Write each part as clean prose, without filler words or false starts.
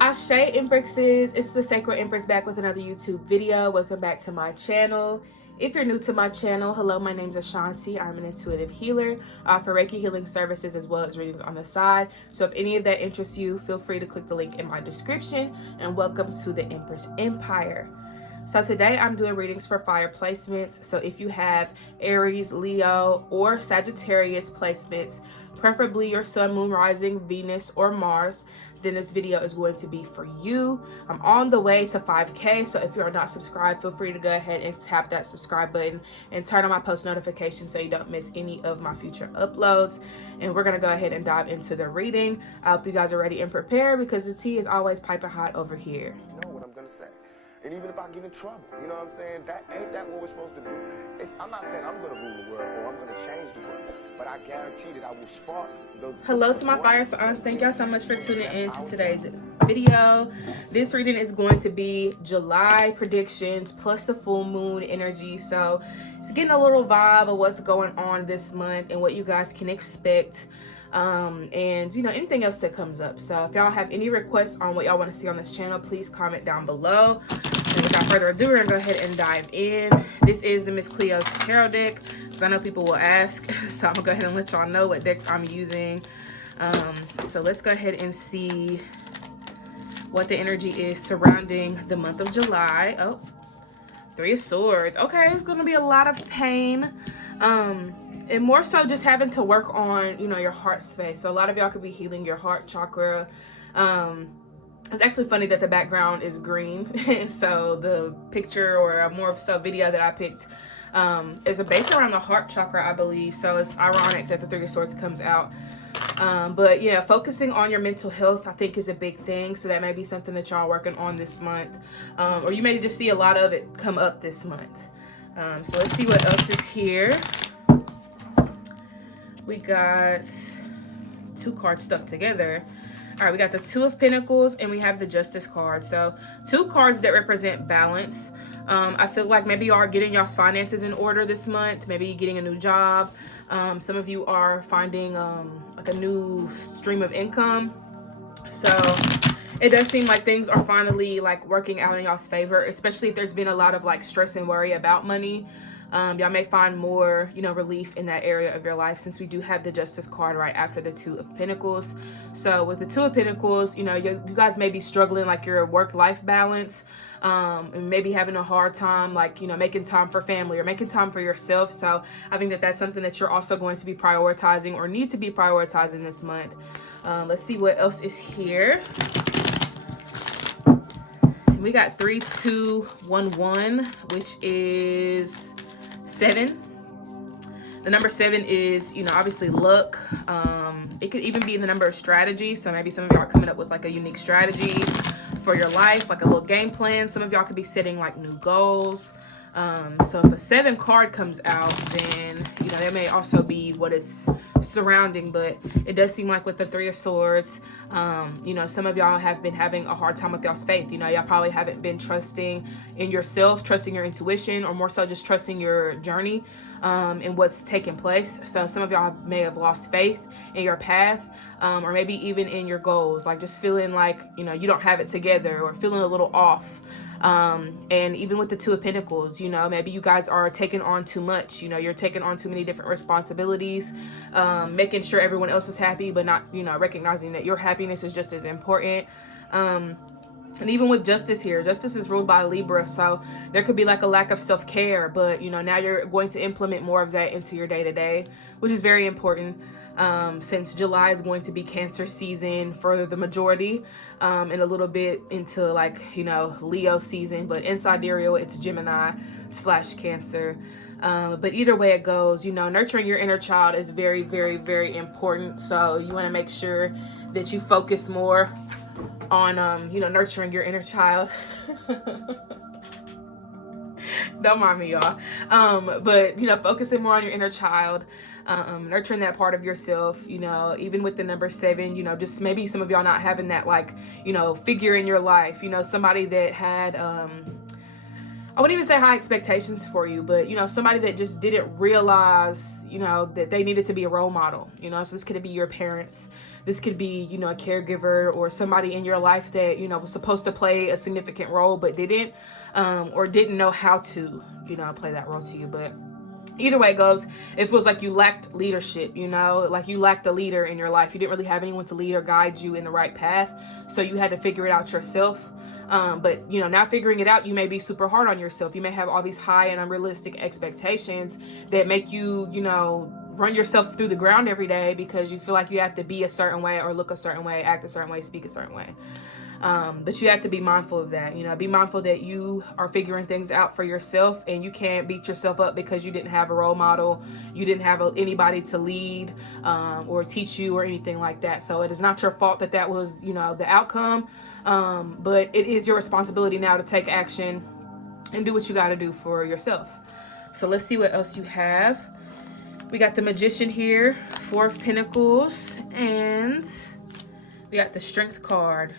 Ashe Empresses, it's the Sacred Empress back with another YouTube video. Welcome back to my channel. If you're new to my channel, hello, my name's Ashanti. I'm an intuitive healer. I offer Reiki healing services as well as readings on the side. So if any of that interests you, feel free to click the link in my description, and welcome to the Empress Empire. So today I'm doing readings for fire placements. So if you have Aries, Leo, or Sagittarius placements, preferably your sun, moon, rising, Venus, or Mars, then this video is going to be for you. I'm on the way to 5K, so if you're not subscribed, feel free to go ahead and tap that subscribe button and turn on my post notifications so you don't miss any of my future uploads. And we're gonna go ahead and dive into the reading. I hope you guys are ready and prepared because the tea is always piping hot over here. You know what I'm gonna say. And even if I get in trouble, you know what I'm saying? That ain't that what we're supposed to do. I'm not saying I'm gonna rule the world or I'm gonna change the world, but I guarantee that I will spark the Hello to my fire signs. Thank y'all so much for tuning in to today's video. This reading is going to be July predictions plus the full moon energy. So it's getting a little vibe of what's going on this month and what you guys can expect. And you know, anything else that comes up. So if y'all have any requests on what y'all want to see on this channel, please comment down below. And without further ado, we're gonna go ahead and dive in. This is the Miss Cleo's tarot deck, because I know people will ask. So I'm gonna go ahead and let y'all know what decks I'm using. So let's go ahead and see what the energy is surrounding the month of July. Oh, Three of Swords. Okay, it's gonna be a lot of pain. And more so just having to work on, you know, your heart space. So a lot of y'all could be healing your heart chakra. It's actually funny that the background is green. So the picture, or more so video that I picked, is based around the heart chakra, I believe. So it's ironic that the Three of Swords comes out. But yeah, focusing on your mental health, I think, is a big thing. So that may be something that y'all are working on this month. Or you may just see a lot of it come up this month. So let's see what else is here. We got two cards stuck together. All right, we got the Two of Pentacles and we have the Justice card. So two cards that represent balance. I feel like maybe you are getting y'all's finances in order this month. Maybe you're getting a new job. Some of you are finding like a new stream of income. So it does seem like things are finally like working out in y'all's favor, especially if there's been a lot of like stress and worry about money. Y'all may find more, you know, relief in that area of your life, since we do have the Justice card right after the Two of Pentacles. So with the Two of Pentacles, you know, you guys may be struggling like your work-life balance, and maybe having a hard time, like, you know, making time for family or making time for yourself. So I think that that's something that you're also going to be prioritizing or need to be prioritizing this month. Let's see what else is here. We got 3, 2, 1, 1, which is 7. The number 7 is, you know, obviously luck. It could even be the number of strategy. So maybe some of y'all are coming up with like a unique strategy for your life, like a little game plan. Some of y'all could be setting like new goals. So if a 7 card comes out, then, you know, there may also be what it's surrounding, but it does seem like with the Three of Swords, you know, some of y'all have been having a hard time with y'all's faith. You know, y'all probably haven't been trusting in yourself, trusting your intuition, or more so just trusting your journey, and what's taking place. So some of y'all may have lost faith in your path, or maybe even in your goals, like just feeling like, you know, you don't have it together or feeling a little off. And even with the Two of Pentacles, you know, maybe you guys are taking on too much. You know, you're taking on too many different responsibilities, making sure everyone else is happy, but not, you know, recognizing that your happiness is just as important. And even with Justice here, Justice is ruled by Libra, so there could be like a lack of self-care, but, you know, now you're going to implement more of that into your day-to-day, which is very important, since July is going to be Cancer season for the majority, and a little bit into like, you know, Leo season, but in sidereal, it's Gemini/Cancer. But either way it goes, you know, nurturing your inner child is very, very, very important. So you want to make sure that you focus more on, you know, nurturing your inner child. Don't mind me, y'all. But, you know, focusing more on your inner child, nurturing that part of yourself, you know, even with the number 7, you know, just maybe some of y'all not having that, like, you know, figure in your life, you know, somebody that had, I wouldn't even say high expectations for you, but, somebody that just didn't realize, that they needed to be a role model, so this could be your parents. This could be, a caregiver or somebody in your life that, was supposed to play a significant role, but didn't, or didn't know how to, play that role to you. But either way it goes, it feels like you lacked leadership, like you lacked a leader in your life. You didn't really have anyone to lead or guide you in the right path. So you had to figure it out yourself. But now figuring it out, you may be super hard on yourself. You may have all these high and unrealistic expectations that make you, run yourself through the ground every day because you feel like you have to be a certain way or look a certain way, act a certain way, speak a certain way. But you have to be mindful of that. Be mindful that you are figuring things out for yourself, and you can't beat yourself up because you didn't have a role model, you didn't have anybody to lead or teach you or anything like that. So it is not your fault that was, the outcome, but it is your responsibility now to take action and do what you got to do for yourself. So let's see what else you have. We got the Magician here, 4 of Pentacles, and we got the Strength card.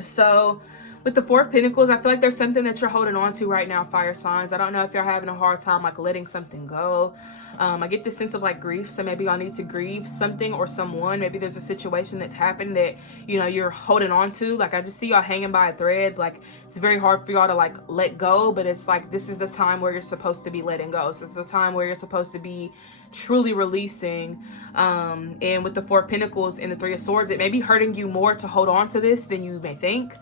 So with the 4 of Pentacles, I feel like there's something that you're holding on to right now, fire signs. I don't know if you're having a hard time like letting something go. I get this sense of like grief. So maybe y'all need to grieve something or someone. Maybe there's a situation that's happened that, you're holding on to. Like I just see y'all hanging by a thread. Like it's very hard for y'all to like let go, but it's like this is the time where you're supposed to be letting go. So it's the time where you're supposed to be truly releasing. And with the 4 of Pentacles and the 3 of Swords, it may be hurting you more to hold on to this than you may think.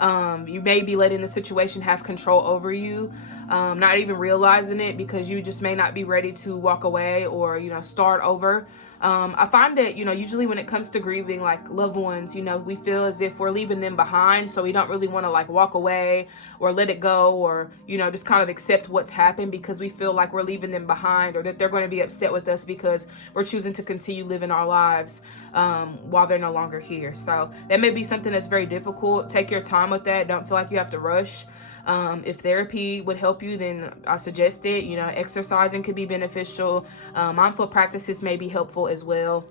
You may be letting the situation have control over you, not even realizing it because you just may not be ready to walk away or, start over. I find that, usually when it comes to grieving like loved ones, we feel as if we're leaving them behind. So we don't really want to like walk away or let it go or, just kind of accept what's happened because we feel like we're leaving them behind or that they're going to be upset with us because we're choosing to continue living our lives while they're no longer here. So that may be something that's very difficult. Take your time with that. Don't feel like you have to rush. If therapy would help you, then I suggest it. Exercising could be beneficial. Mindful practices may be helpful as well.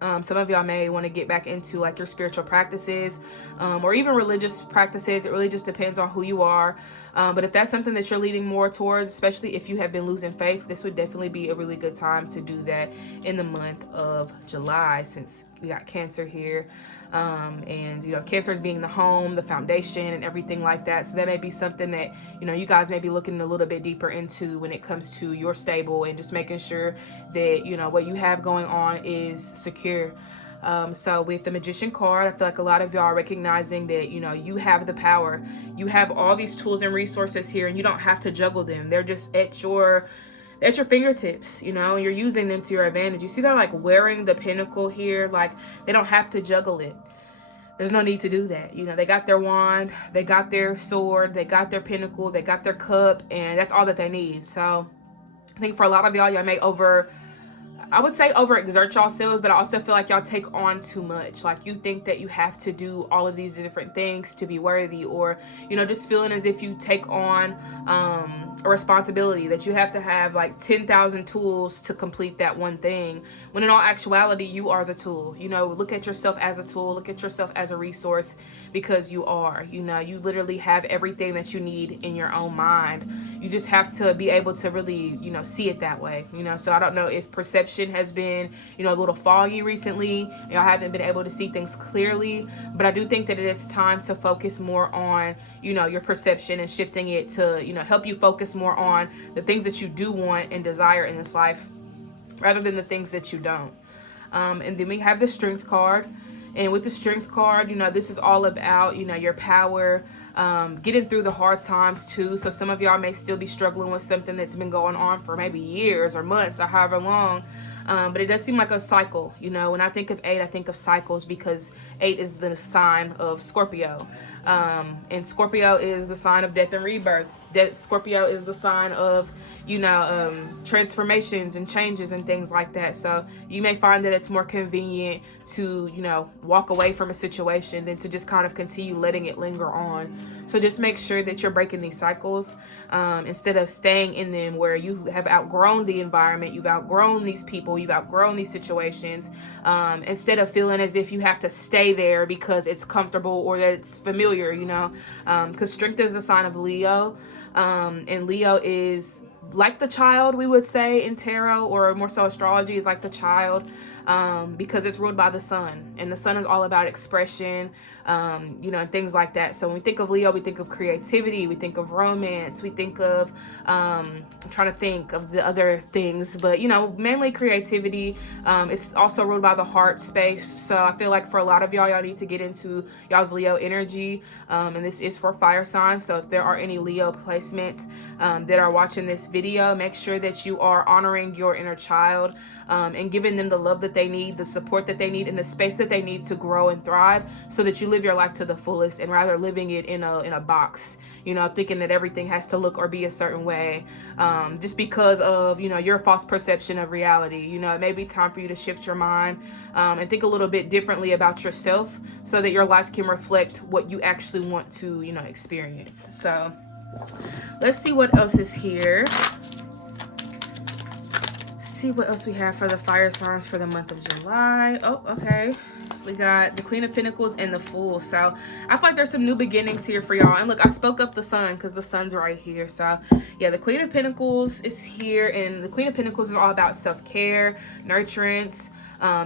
Some of y'all may want to get back into like your spiritual practices or even religious practices. It really just depends on who you are. But if that's something that you're leaning more towards, especially if you have been losing faith, this would definitely be a really good time to do that in the month of July, since we got Cancer here. And Cancer is being the home, the foundation, and everything like that. So that may be something that you guys may be looking a little bit deeper into when it comes to your stable and just making sure that what you have going on is secure. So with the Magician card, I feel like a lot of y'all are recognizing that you have the power. You have all these tools and resources here, and you don't have to juggle them. They're just at your fingertips, and you're using them to your advantage. You see they're like wearing the pentacle here, like they don't have to juggle it. There's no need to do that. They got their wand, they got their sword, they got their pentacle, they got their cup, and that's all that they need. So I think for a lot of y'all may overexert yourselves, but I also feel like y'all take on too much. Like you think that you have to do all of these different things to be worthy, or just feeling as if you take on a responsibility that you have to have like 10,000 tools to complete that one thing, when in all actuality you are the tool. Look at yourself as a tool, look at yourself as a resource, because you are. You literally have everything that you need in your own mind. You just have to be able to really see it that way. So I don't know if perception has been a little foggy recently. Y'all haven't been able to see things clearly, but I do think that it is time to focus more on your perception and shifting it to help you focus more on the things that you do want and desire in this life rather than the things that you don't. And then we have the Strength card. And with the Strength card, this is all about, your power, getting through the hard times too. So some of y'all may still be struggling with something that's been going on for maybe years or months or however long. But it does seem like a cycle. When I think of 8, I think of cycles because 8 is the sign of Scorpio. And Scorpio is the sign of death and rebirth. Scorpio is the sign of, transformations and changes and things like that. So you may find that it's more convenient to, walk away from a situation than to just kind of continue letting it linger on. So just make sure that you're breaking these cycles instead of staying in them where you have outgrown the environment, you've outgrown these people, people, you've outgrown these situations, instead of feeling as if you have to stay there because it's comfortable or that it's familiar, you know, because strength is a sign of Leo, and Leo is like the child, we would say in tarot, or more so astrology is like the child, because it's ruled by the sun, and the sun is all about expression, you know, and things like that. So when we think of Leo, we think of creativity, we think of romance, we think of, I'm trying to think of the other things, but you know, mainly creativity. It's also ruled by the heart space. So I feel like for a lot of y'all need to get into y'all's Leo energy, and this is for fire signs. So if there are any Leo placements that are watching this video, make sure that you are honoring your inner child, and giving them the love that they need, the support that they need, and the space that they need to grow and thrive, so that you live your life to the fullest, and rather living it in a box, you know, thinking that everything has to look or be a certain way, just because of, you know, your false perception of reality. You know, it may be time for you to shift your mind, and think a little bit differently about yourself, so that your life can reflect what you actually want to, you know, experience. So let's see what else is here. See what else we have for the fire signs for the month of July. Oh, okay. We got the Queen of Pentacles and the Fool. So I feel like there's some new beginnings here for y'all. And look, I spoke up the sun because the sun's right here. So yeah, the Queen of Pentacles is here, and the Queen of Pentacles is all about self-care, nurturance.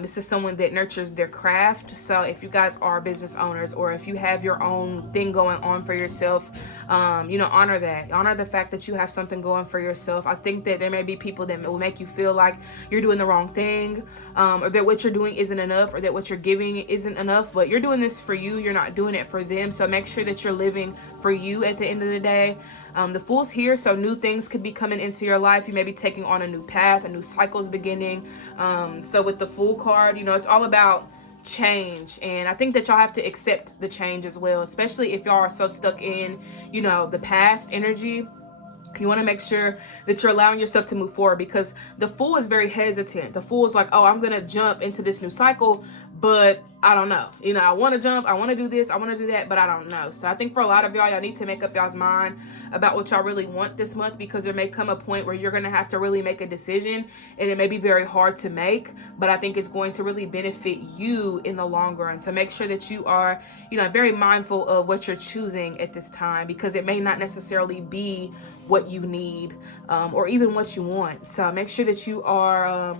This is someone that nurtures their craft. So if you guys are business owners, or if you have your own thing going on for yourself, you know, honor that. Honor the fact that you have something going for yourself. I think that there may be people that will make you feel like you're doing the wrong thing, or that what you're doing isn't enough, or that what you're giving isn't enough, but you're doing this for you. You're not doing it for them. So make sure that you're living for you at the end of the day. The Fool's here, so new things could be coming into your life. You may be taking on a new path, a new cycle's beginning. So with the Fool card, you know, it's all about change, and I think that y'all have to accept the change as well, especially if y'all are so stuck in, you know, the past energy. You want to make sure that you're allowing yourself to move forward, because the Fool is very hesitant. The Fool is like, oh, I'm gonna jump into this new cycle, but I don't know. You know, I want to jump, I want to do this, I want to do that, but I don't know. So I think for a lot of y'all need to make up y'all's mind about what y'all really want this month, because there may come a point where you're going to have to really make a decision, and it may be very hard to make, but I think it's going to really benefit you in the long run. So make sure that you are, you know, very mindful of what you're choosing at this time, because it may not necessarily be what you need, or even what you want. So make sure that you are,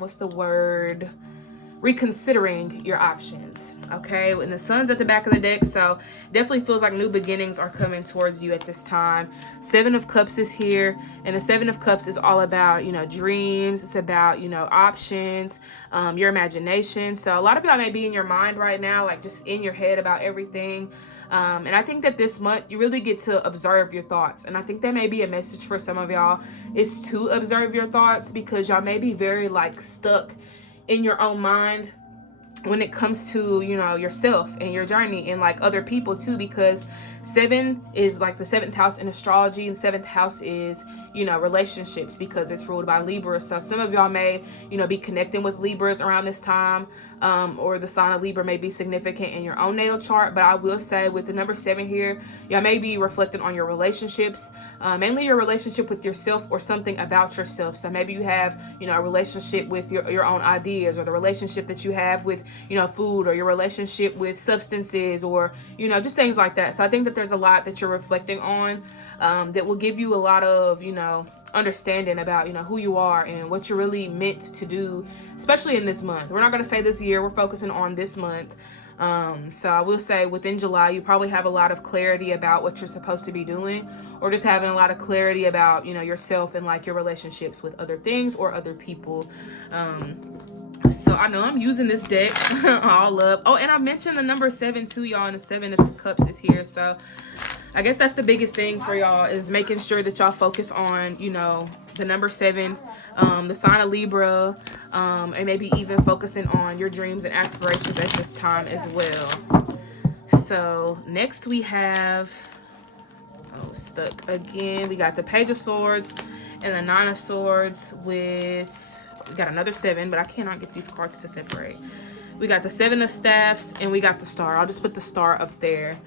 reconsidering your options. Okay, and the sun's at the back of the deck, so definitely feels like new beginnings are coming towards you at this time. 7 of Cups is here, and the 7 of Cups is all about, you know, dreams. It's about, you know, options, your imagination. So a lot of y'all may be in your mind right now, like just in your head about everything. And I think that this month you really get to observe your thoughts, and I think that may be a message for some of y'all, is to observe your thoughts, because y'all may be very like stuck in your own mind when it comes to, you know, yourself and your journey, and like other people too, because 7 is like the 7th house in astrology, and 7th house is, you know, relationships, because it's ruled by Libra. So some of y'all may, you know, be connecting with Libras around this time, or the sign of Libra may be significant in your own natal chart. But I will say with the number 7 here, y'all may be reflecting on your relationships, mainly your relationship with yourself or something about yourself. So maybe you have, you know, a relationship with your own ideas, or the relationship that you have with, you know, food, or your relationship with substances, or, you know, just things like that. So I think that there's a lot that you're reflecting on, that will give you a lot of, you know, understanding about, you know, who you are and what you're really meant to do, especially in this month. We're not going to say this year, we're focusing on this month. So I will say within July, you probably have a lot of clarity about what you're supposed to be doing, or just having a lot of clarity about, you know, yourself and like your relationships with other things or other people. So I know I'm using this deck all up. Oh, and I mentioned the number 7 too, y'all, and the 7 of Cups is here. So I guess that's the biggest thing for y'all, is making sure that y'all focus on, you know, the number 7, the sign of Libra, and maybe even focusing on your dreams and aspirations at this time as well. So next we have, stuck again. We got the Page of Swords and the 9 of Swords with, we got another 7, but I cannot get these cards to separate. We got the 7 of Staffs, and we got the Star. I'll just put the Star up there.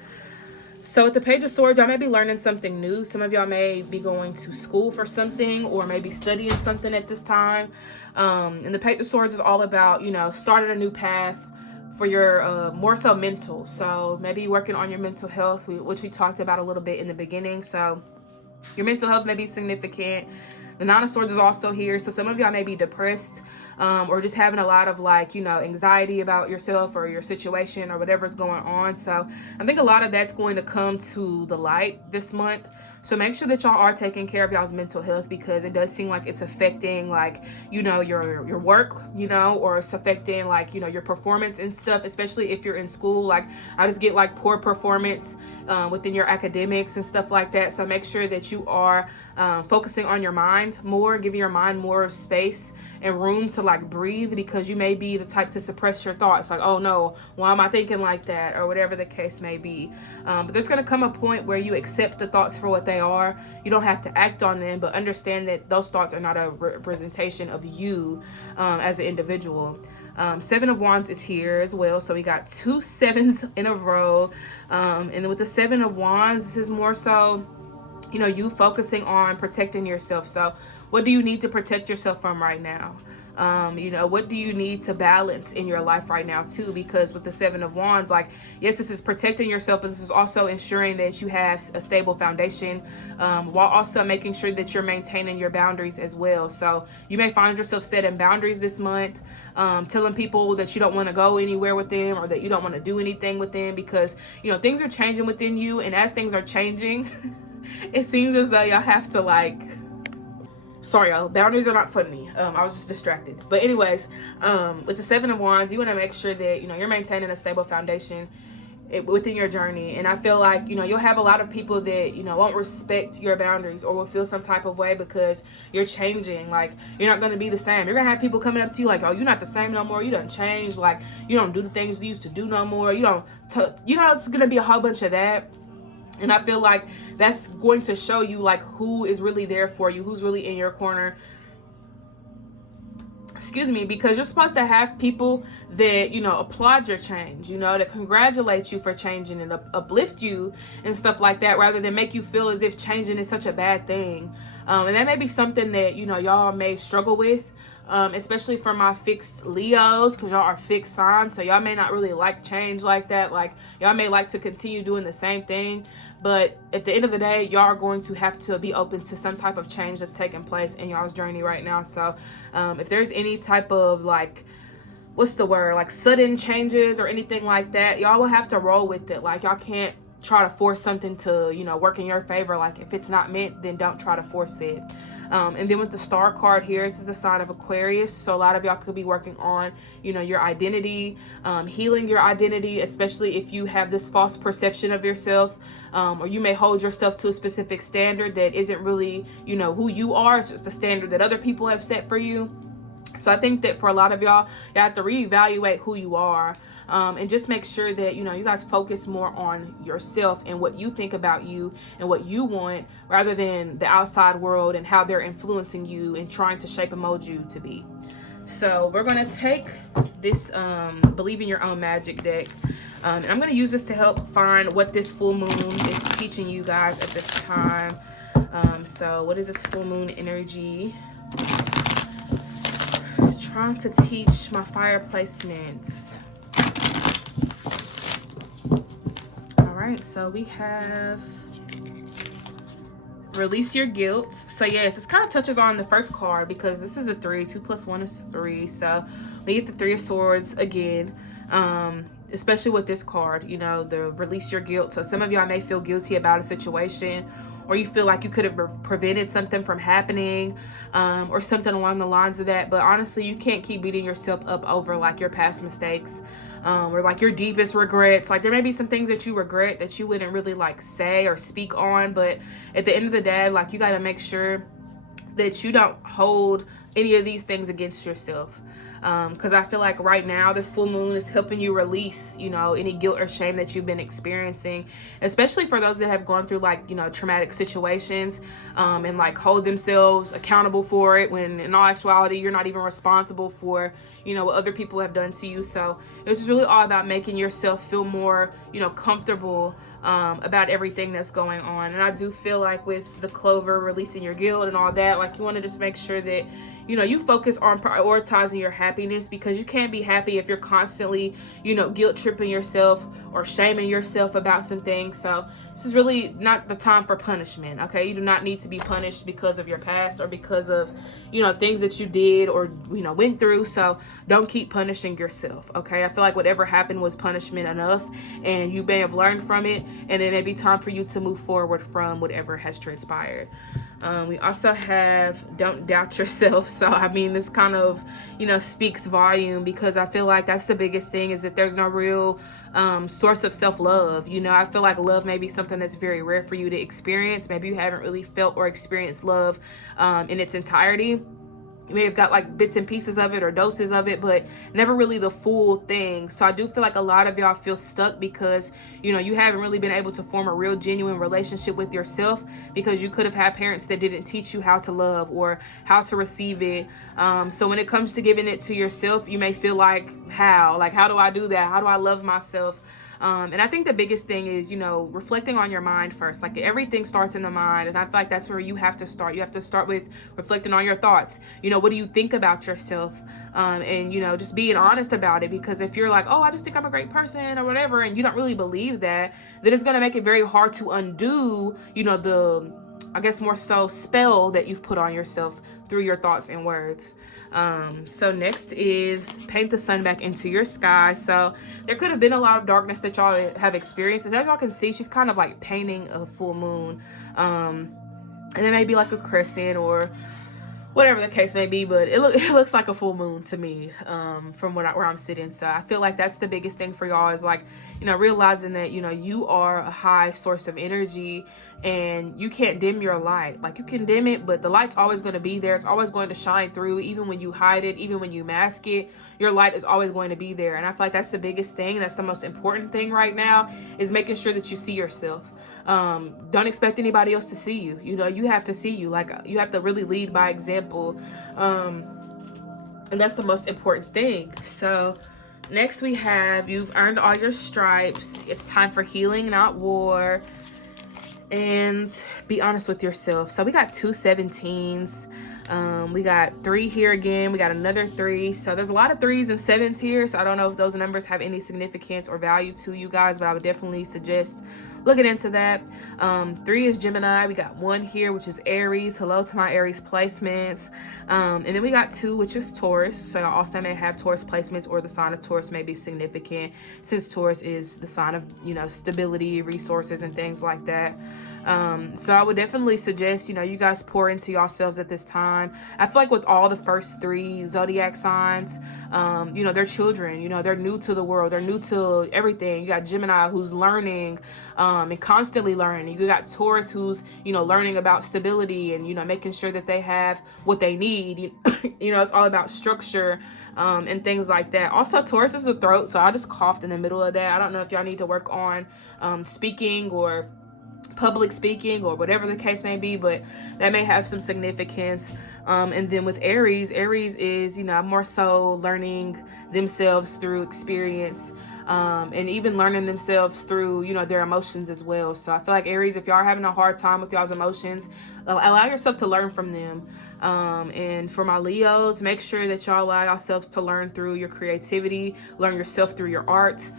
So with the Page of Swords, y'all may be learning something new. Some of y'all may be going to school for something or maybe studying something at this time. And the Page of Swords is all about, you know, starting a new path for your more so mental. So maybe working on your mental health, which we talked about a little bit in the beginning. So your mental health may be significant. The Nine of Swords is also here. So some of y'all may be depressed or just having a lot of like, you know, anxiety about yourself or your situation or whatever's going on. So I think a lot of that's going to come to the light this month. So make sure that y'all are taking care of y'all's mental health, because it does seem like it's affecting like, you know, your work, you know, or it's affecting like, you know, your performance and stuff, especially if you're in school. Like I just get like poor performance within your academics and stuff like that. So make sure that you are focusing on your mind more, giving your mind more space and room to like breathe, because you may be the type to suppress your thoughts like, oh no, why am I thinking like that, or whatever the case may be. But there's going to come a point where you accept the thoughts for what they are. You don't have to act on them, but understand that those thoughts are not a representation of you as an individual. Seven of Wands is here as well, so we got 2 sevens in a row. And then with the Seven of Wands, this is more so, you know, you focusing on protecting yourself. So what do you need to protect yourself from right now? You know, what do you need to balance in your life right now too? Because with the Seven of Wands, like, yes, this is protecting yourself, but this is also ensuring that you have a stable foundation, while also making sure that you're maintaining your boundaries as well. So you may find yourself setting boundaries this month, telling people that you don't want to go anywhere with them or that you don't want to do anything with them, because, you know, things are changing within you. And as things are changing, it seems as though y'all have to like, sorry y'all, boundaries are not funny. I was just distracted. But anyways, with the Seven of Wands, you want to make sure that, you know, you're maintaining a stable foundation within your journey. And I feel like, you know, you'll have a lot of people that, you know, won't respect your boundaries or will feel some type of way because you're changing. Like, you're not going to be the same. You're going to have people coming up to you like, oh, you're not the same no more, you done changed, like you don't do the things you used to do no more, you know, it's going to be a whole bunch of that. And I feel like that's going to show you like who is really there for you, who's really in your corner. Excuse me, because you're supposed to have people that, you know, applaud your change, you know, that congratulate you for changing and uplift you and stuff like that, rather than make you feel as if changing is such a bad thing. And that may be something that, you know, y'all may struggle with. Especially for my fixed Leos, because y'all are fixed signs, so y'all may not really like change like that. Like, y'all may like to continue doing the same thing, but at the end of the day, y'all are going to have to be open to some type of change that's taking place in y'all's journey right now. So if there's any type of like, what's the word, like sudden changes or anything like that, y'all will have to roll with it. Like, y'all can't try to force something to, you know, work in your favor. Like, if it's not meant, then don't try to force it. And then with the Star card here, this is a sign of Aquarius. So a lot of y'all could be working on, you know, your identity, healing your identity, especially if you have this false perception of yourself, or you may hold yourself to a specific standard that isn't really, you know, who you are. It's just a standard that other people have set for you. So I think that for a lot of y'all, you have to reevaluate who you are, and just make sure that, you know, you guys focus more on yourself and what you think about you and what you want, rather than the outside world and how they're influencing you and trying to shape and mold you to be. So we're going to take this Believe in Your Own Magic deck, and I'm going to use this to help find what this full moon is teaching you guys at this time. So what is this full moon energy trying to teach my fire placements? All right, so we have release your guilt. So yes, this kind of touches on the first card, because this is a 3. 2 plus 1 is 3. So we get the 3 of Swords again, especially with this card, you know, the release your guilt. So some of y'all may feel guilty about a situation, or you feel like you could have prevented something from happening, or something along the lines of that. But honestly, you can't keep beating yourself up over like your past mistakes, or like your deepest regrets. Like, there may be some things that you regret that you wouldn't really like say or speak on, but at the end of the day, like, you got to make sure that you don't hold any of these things against yourself. because I feel like right now this full moon is helping you release, you know, any guilt or shame that you've been experiencing, especially for those that have gone through like, you know, traumatic situations, and like hold themselves accountable for it when in all actuality you're not even responsible for, you know, what other people have done to you. So it's just really all about making yourself feel more, you know, comfortable about everything that's going on. And I do feel like with the clover, releasing your guilt and all that, like you want to just make sure that, you know, you focus on prioritizing your happiness, because you can't be happy if you're constantly, you know, guilt tripping yourself or shaming yourself about some things. So this is really not the time for punishment. Okay, you do not need to be punished because of your past or because of, you know, things that you did or, you know, went through. So don't keep punishing yourself. Okay, I feel like whatever happened was punishment enough, and you may have learned from it, and it may be time for you to move forward from whatever has transpired. We also have don't doubt yourself. So I mean, this kind of, you know, speaks volume, because I feel like that's the biggest thing, is that there's no real source of self-love. You know, I feel like love may be something that's very rare for you to experience. Maybe you haven't really felt or experienced love in its entirety. You may have got like bits and pieces of it or doses of it, but never really the full thing. So I do feel like a lot of y'all feel stuck because, you know, you haven't really been able to form a real genuine relationship with yourself, because you could have had parents that didn't teach you how to love or how to receive it. So when it comes to giving it to yourself, you may feel like, how do I do that? How do I love myself? And I think the biggest thing is, you know, reflecting on your mind first. Like everything starts in the mind. And I feel like that's where you have to start. You have to start with reflecting on your thoughts. You know, what do you think about yourself? And, you know, just being honest about it. Because if you're like, oh, I just think I'm a great person or whatever, and you don't really believe that, then it's going to make it very hard to undo, you know, the, I guess more so, spell that you've put on yourself through your thoughts and words. So next is paint the sun back into your sky. So there could have been a lot of darkness that y'all have experienced. As y'all can see, she's kind of like painting a full moon. And it may be like a crescent or whatever the case may be, but it looks like a full moon to me, from where I'm sitting. So I feel like that's the biggest thing for y'all, is like, you know, realizing that, you know, you are a high source of energy and you can't dim your light. Like you can dim it, but the light's always going to be there. It's always going to shine through, even when you hide it, even when you mask it, your light is always going to be there. And I feel like that's the biggest thing. That's the most important thing right now, is making sure that you see yourself. Don't expect anybody else to see you. You know, you have to see you. Like you have to really lead by example. And that's the most important thing. So next we have, you've earned all your stripes. It's time for healing, not war. And be honest with yourself. So we got 2 17s. We got 3 here again. We got another 3. So there's a lot of 3s and 7s here. So I don't know if those numbers have any significance or value to you guys, but I would definitely suggest looking into that. 3 is Gemini. We got 1 here, which is Aries. Hello to my Aries placements. And then we got 2, which is Taurus. So I also may have Taurus placements, or the sign of Taurus may be significant, since Taurus is the sign of, you know, stability, resources, and things like that. So I would definitely suggest, you know, you guys pour into yourselves at this time. I feel like with all the first 3 zodiac signs, you know, they're children, you know, they're new to the world. They're new to everything. You got Gemini, who's learning, and constantly learning. You got Taurus, who's, you know, learning about stability and, you know, making sure that they have what they need. You know, it's all about structure, and things like that. Also, Taurus is the throat. So I just coughed in the middle of that. I don't know if y'all need to work on, speaking or public speaking or whatever the case may be, but that may have some significance. And then with Aries is, you know, more so learning themselves through experience, and even learning themselves through, you know, their emotions as well. So I feel like Aries, if y'all are having a hard time with y'all's emotions, allow yourself to learn from them. And for my Leos, make sure that y'all allow yourselves to learn through your creativity, learn yourself through your art.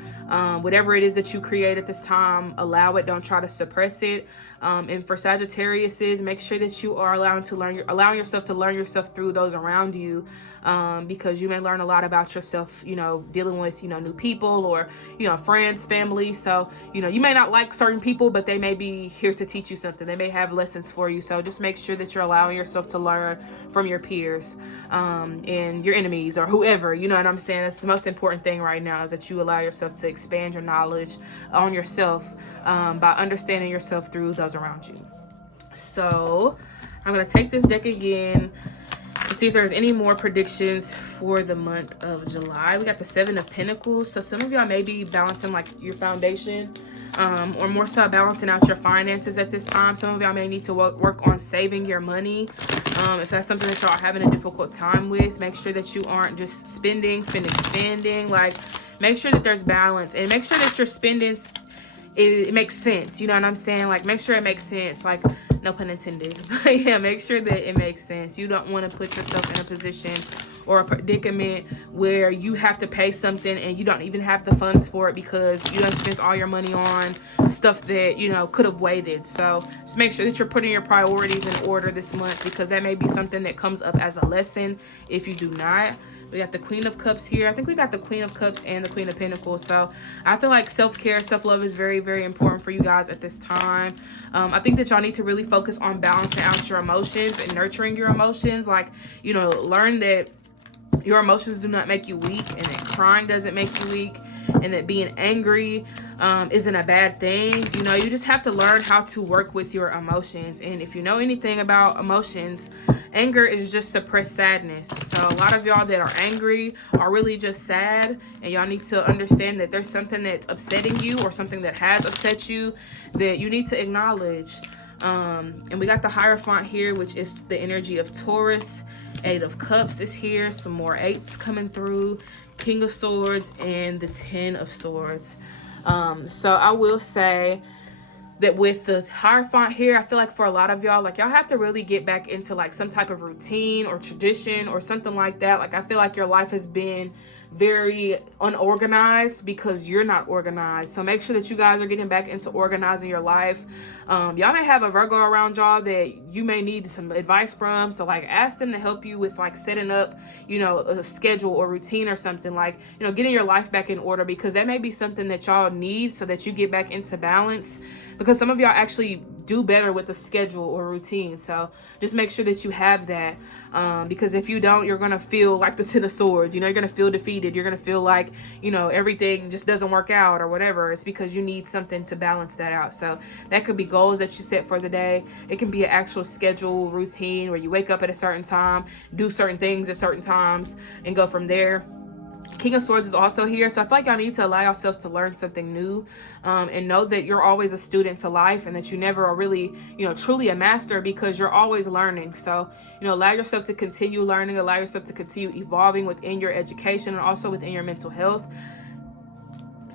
Whatever it is that you create at this time, allow it. Don't try to suppress it. And for Sagittarius, make sure that you are allowing yourself to learn yourself through those around you, because you may learn a lot about yourself, you know, dealing with, you know, new people or, you know, friends, family. So, you know, you may not like certain people, but they may be here to teach you something. They may have lessons for you. So just make sure that you're allowing yourself to learn from your peers, and your enemies or whoever, you know what I'm saying? That's the most important thing right now, is that you allow yourself to expand your knowledge on yourself, by understanding yourself through those around you. So I'm going to take this deck again, Let's see if there's any more predictions for the month of July. We got the 7 of Pentacles. So some of y'all may be balancing like your foundation, or more so balancing out your finances at this time. Some of y'all may need to work on saving your money. If that's something that y'all are having a difficult time with, make sure that you aren't just spending. Like, make sure that there's balance, and make sure that your spending, it makes sense. You know what I'm saying? Like, make sure it makes sense. Like, no pun intended. But yeah, make sure that it makes sense. You don't want to put yourself in a position or a predicament where you have to pay something and you don't even have the funds for it because you done spent all your money on stuff that, you know, could have waited. So just make sure that you're putting your priorities in order this month, because that may be something that comes up as a lesson if you do not. We got the Queen of Cups here. I think we got the Queen of Cups and the Queen of Pentacles. So I feel like self-care, self-love is very, very important for you guys at this time. I think that y'all need to really focus on balancing out your emotions and nurturing your emotions. Like, you know, learn that your emotions do not make you weak, and that crying doesn't make you weak, and that being angry isn't a bad thing. You know, you just have to learn how to work with your emotions. And if you know anything about emotions, anger is just suppressed sadness. So a lot of y'all that are angry are really just sad, and y'all need to understand that there's something that's upsetting you or something that has upset you that you need to acknowledge. And we got the Hierophant here, which is the energy of Taurus. 8 of Cups is here. Some more 8s coming through. King of Swords and the 10 of Swords. So I will say that with the Hierophant here, I feel like for a lot of y'all, like, y'all have to really get back into like some type of routine or tradition or something like that. Like, I feel like your life has been very unorganized because you're not organized. So make sure that you guys are getting back into organizing your life. Y'all may have a Virgo around y'all that you may need some advice from. So like, ask them to help you with like setting up, you know, a schedule or routine or something, like, you know, getting your life back in order, because that may be something that y'all need so that you get back into balance. Because some of y'all actually do better with a schedule or routine. So just make sure that you have that. Because if you don't, you're going to feel like the 10 of Swords. You know, you're going to feel defeated. You're going to feel like, you know, everything just doesn't work out or whatever. It's because you need something to balance that out. So that could be goals that you set for the day. It can be an actual schedule routine where you wake up at a certain time, do certain things at certain times, and go from there. King of Swords is also here. So I feel like y'all need to allow yourselves to learn something new, and know that you're always a student to life, and that you never are really, you know, truly a master, because you're always learning. So, you know, allow yourself to continue learning, allow yourself to continue evolving within your education and also within your mental health.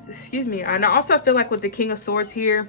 Excuse me. And I also feel like with the King of Swords here,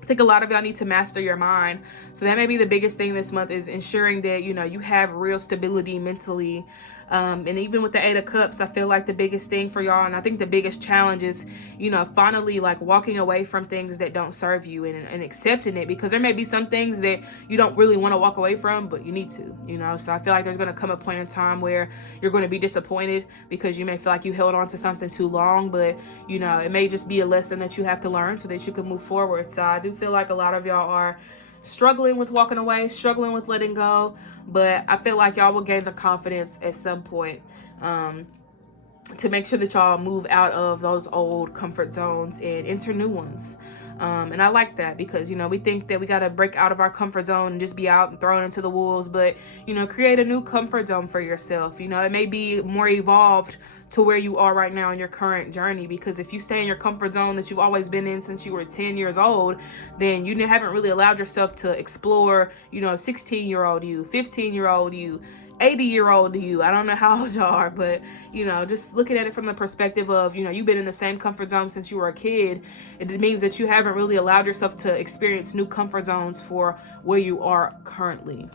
I think a lot of y'all need to master your mind. So that may be the biggest thing this month, is ensuring that, you know, you have real stability mentally. And even with the 8 of Cups, I feel like the biggest thing for y'all, and I think the biggest challenge is, you know, finally like walking away from things that don't serve you, and accepting it, because there may be some things that you don't really want to walk away from, but you need to, you know. So I feel like there's going to come a point in time where you're going to be disappointed because you may feel like you held on to something too long, but, you know, it may just be a lesson that you have to learn so that you can move forward. So I do feel like a lot of y'all are struggling with walking away, struggling with letting go, but I feel like y'all will gain the confidence at some point to make sure that y'all move out of those old comfort zones and enter new ones. And I like that, because, you know, we think that we got to break out of our comfort zone and just be out and thrown into the wolves, but, you know, create a new comfort zone for yourself. You know, it may be more evolved to where you are right now in your current journey, because if you stay in your comfort zone that you've always been in since you were 10 years old, then you haven't really allowed yourself to explore, you know, 16-year-old you, 15-year-old you, 80-year-old you. I don't know how old y'all are, but, you know, just looking at it from the perspective of, you know, you've been in the same comfort zone since you were a kid, it means that you haven't really allowed yourself to experience new comfort zones for where you are currently.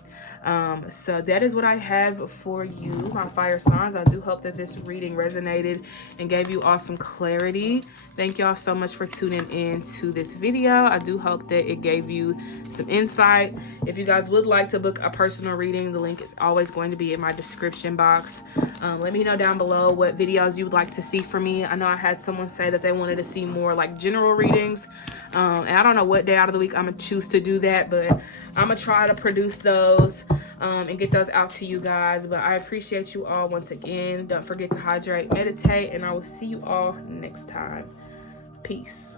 So that is what I have for you, my fire signs. I do hope that this reading resonated and gave you all some clarity. Thank y'all so much for tuning in to this video. I do hope that it gave you some insight. If you guys would like to book a personal reading, the link is always going to be in my description box. Let me know down below what videos you would like to see from me. I know I had someone say that they wanted to see more like general readings, and I don't know what day out of the week I'm gonna choose to do that, but I'm gonna try to produce those and get those out to you guys. But I appreciate you all once again. Don't forget to hydrate, meditate, and I will see you all next time. Peace.